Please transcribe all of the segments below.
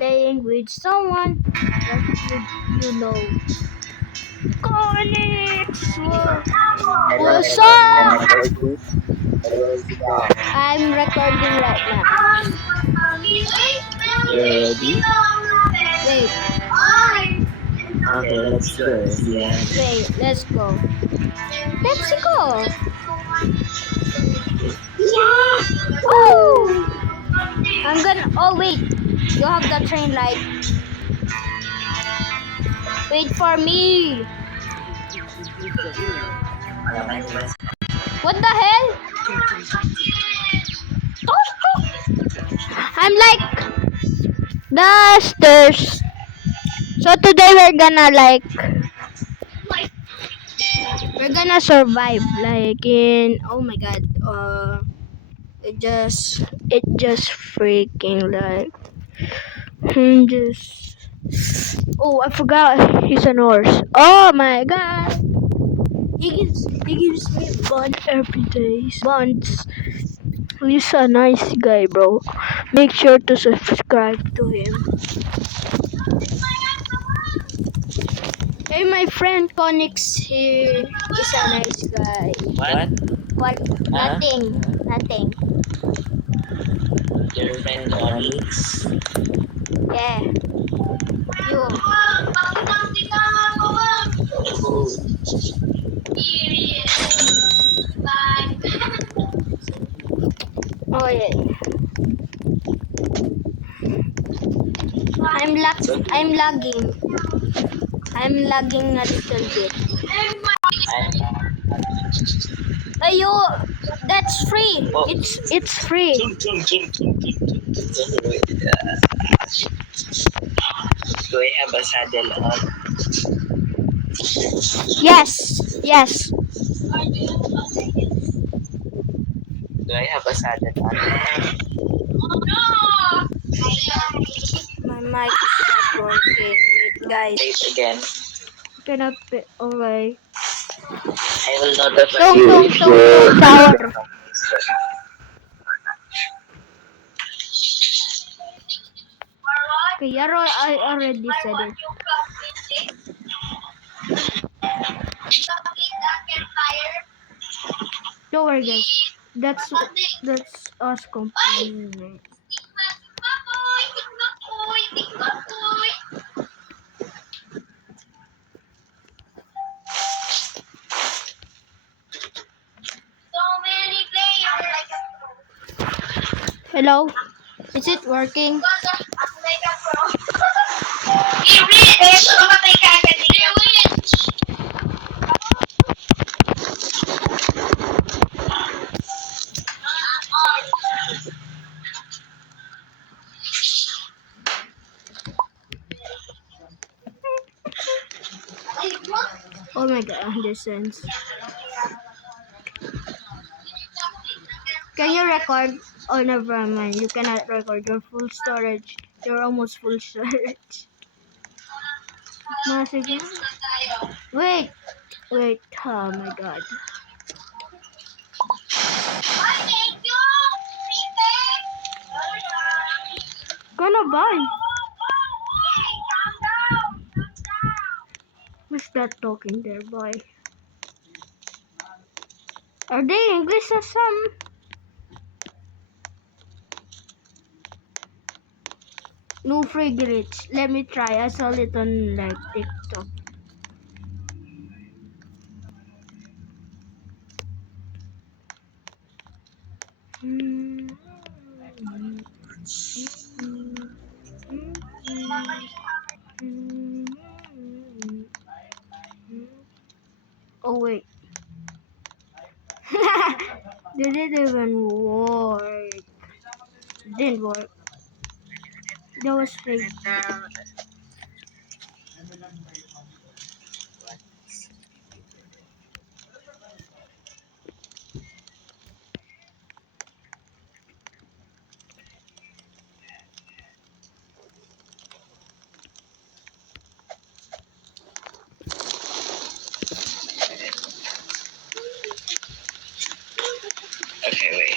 playing with someone that you know. Conix! What's up? I'm recording right now. Ready? Wait, Okay, let's go. Yeah. wait, let's go. Let's go! Woo! Oh wait, you have the train light. Wait for me. What the hell? I'm like the stairs. So today we're gonna survive like in oh my god it just freaking like just oh I forgot he's an horse. Oh my god. He gives me bun every day. Buns. He's a nice guy, bro. Make sure to subscribe to him. Hey, my friend Conix here is a nice guy. What? What? Huh? Nothing. Your friend Onyx? Yeah. You. Oh yeah. I'm lagging. I'm lagging a little bit. Ayo, that's free. Oh. It's free. Do I have a saddle on? Yes. Do I have a saddle on? My mic is not working. Wait, guys. Say it again. Okay. I will notify Tong you tong if tong your tong tower. Okay, I already said it. Don't worry, guys. That's us complaining. Hello, is it working? Oh my god, this sense. Can you record? Oh, never mind. You cannot record your full storage. You're almost full storage. Sige. Wait. Oh my god. Gonna buy. Who's that talking there, boy? Are they English or some? No free glitch. Let me try. I saw it on like TikTok. Oh wait. Did it even work? Didn't work. That was fake. Okay, wait.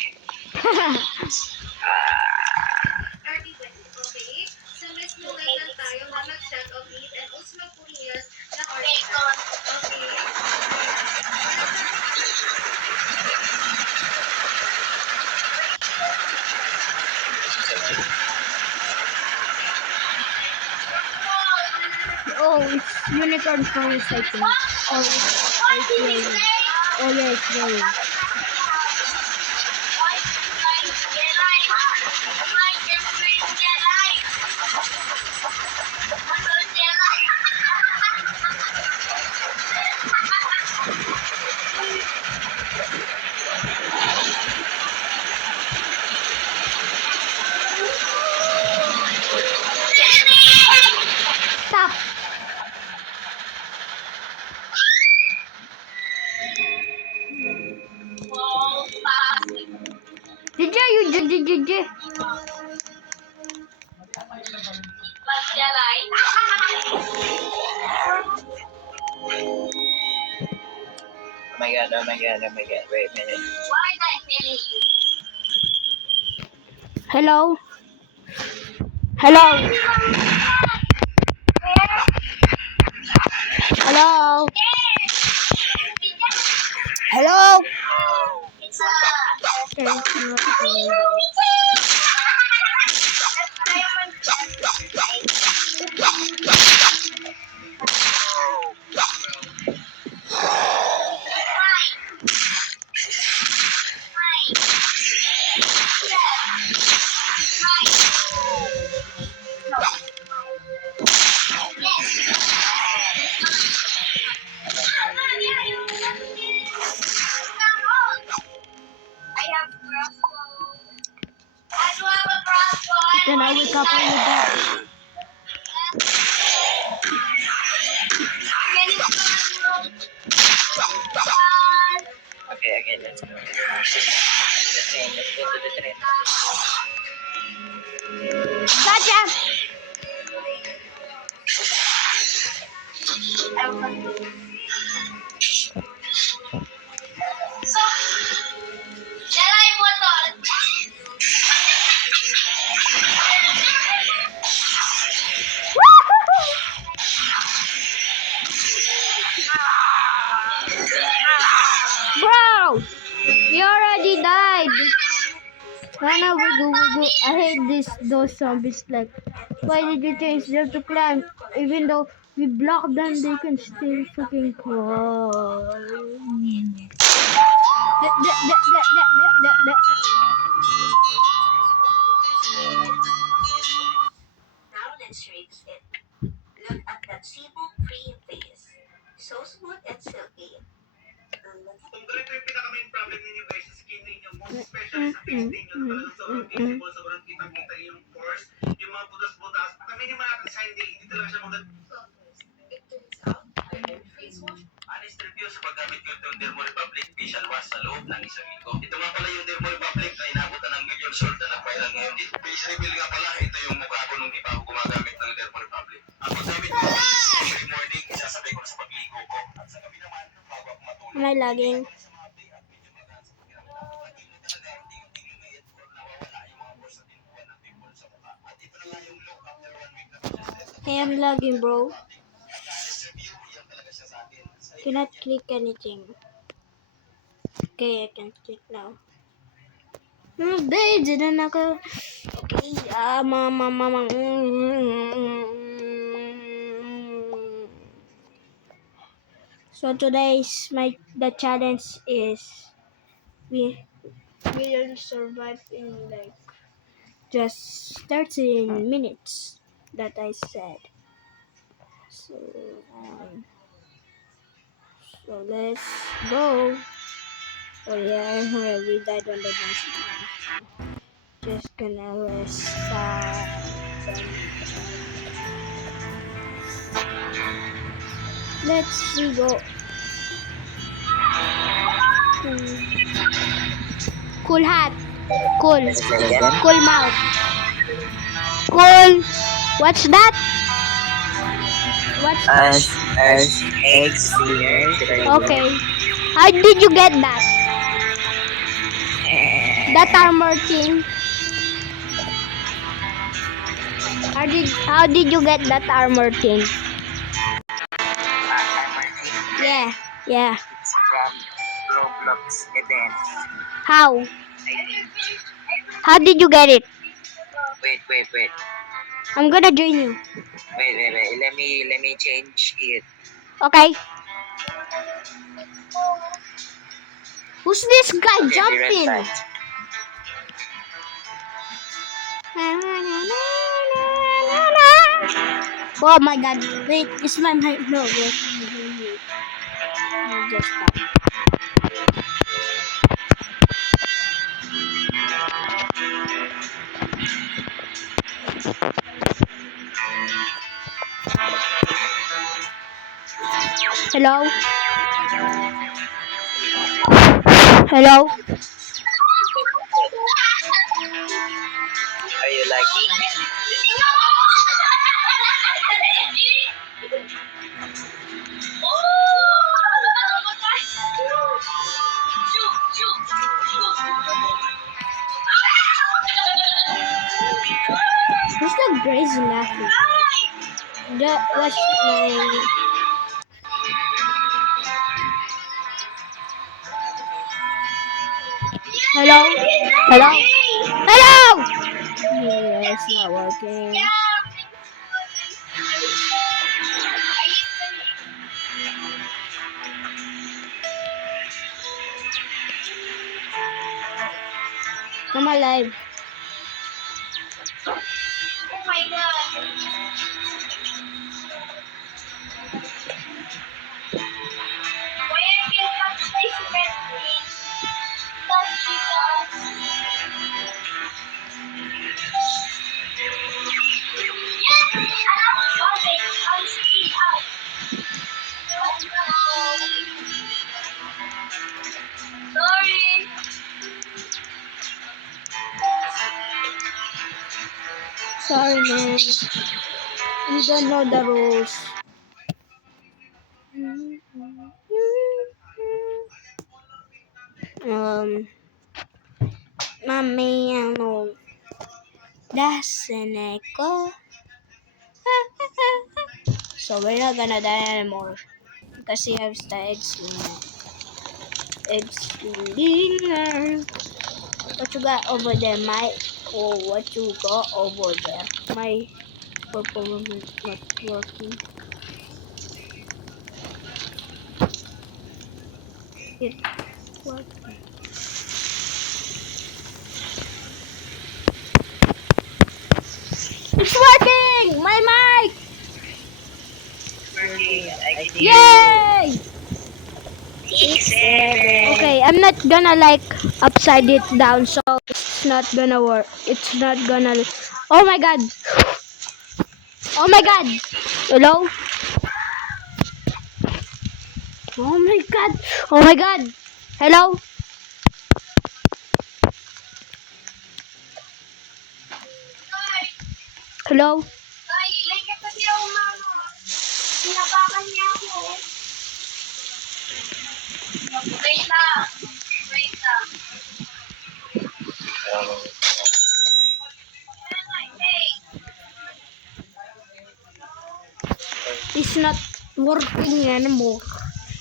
Oh, it's unicorn forest, I think. Oh, it's raining. Oh, yeah, it's raining. Stop! Did you? Oh my god, oh my god, oh my god. Wait a minute. Hello? Hello? Hello? Hello? Okay, it's not coming. Then I wake up on the bed. Okay, let's go. The train, let's go to the train. Gotcha! Bro! You already died! Rana, wiggle. I hate those zombies. Like, why did you change them to climb? Even though we block them, they can still freaking climb. Now let's rate it. Look at that simple, free face. So smooth and silky. Kung ganito yung pinaka-main problem ninyo guys sa skin ninyo, most especially sa face ninyo, na talagang sobrang visible, sobrang kitang-kita yung pores, yung mga butas-butas. Aminin mo natin sa hindi talaga siya maganda. It turns out, I learned face wash. Honest review sa paggamit ko itong Dermo Republic facial wash sa loob ng isang linggo. Ito nga pala yung Dermo Republic na inabutan ng million sold na nag-viral ngayon dito. Face reveal nga pala, ito yung mukha ko nung di pa ako gumagamit ng Dermo Republic. Ang paggamit ko every morning, isasabay ko na sa pagligo ko. At sa gabi naman, bago ako matulog. Am I lagging? Hey, I'm lagging, bro. Cannot click anything. Okay, I can click now. They didn't ako. Okay, mama. So today's the challenge is we will survive in like just 13 minutes that I said. So let's go. Oh yeah, we died on the bus. Just gonna rest. Let's go. Cool hat. Cool. Cool mouth. Cool. What's that? What's Eggs here. okay? How did you get that? That armor thing. How did you get that armor thing? Yeah. It's from Roblox event. How? How did you get it? Wait. I'm gonna join you. Wait. Let me change it. Okay. Who's this guy Okay, be right jumping? back. Oh my god. Wait, it's my mic. No, wait. Let me just stop. Hello? Hello? Are you lagging? Who's the crazy laughing? What's my... Hello? Hello? Hello? Yeah, it's not working. I'm alive. Oh my god. Why I can't touch this red thing? Touch it. Yes! Okay, I'll speed out. Sorry. Sorry, man. You don't know the rules. Mami, ano, dasan ko. So we're not gonna die anymore. Because he has the egg slinger. Egg slinger. What you got over there, Mike? Oh, what you got over there? My performance not working. It working. It's working! My mic! Working. I can hear you. Yay! Okay, I'm not gonna like upside it down, so it's not gonna work. It's not gonna. Oh my god! Oh my god! Hello? Oh my god! Oh my god! Hello? Hello? Ay, like kasi yung mama. Pinapakan niya ako. Wait lang. Wait lang. Hey. It's not working anymore.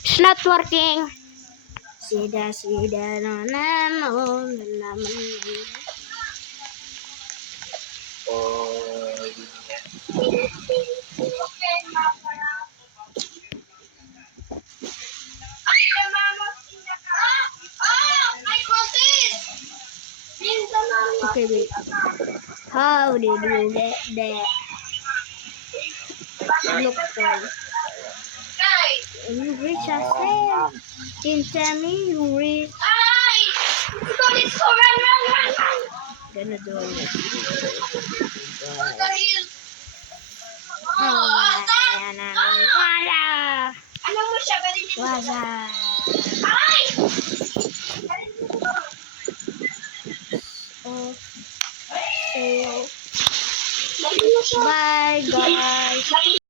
It's not working. Sida no no no. Oh, yeah. Okay, mama. Ay, the mama. My cousin. He's the mama. Okay, wait. How did you get that? Look for Guys. you reach a friend. Can tell me you reach. Ay! Let's go, run. Gonna do it. Dahil, Wala. ano mo siya, galing din mo. Wala. Ay! Oh, so, bye guys.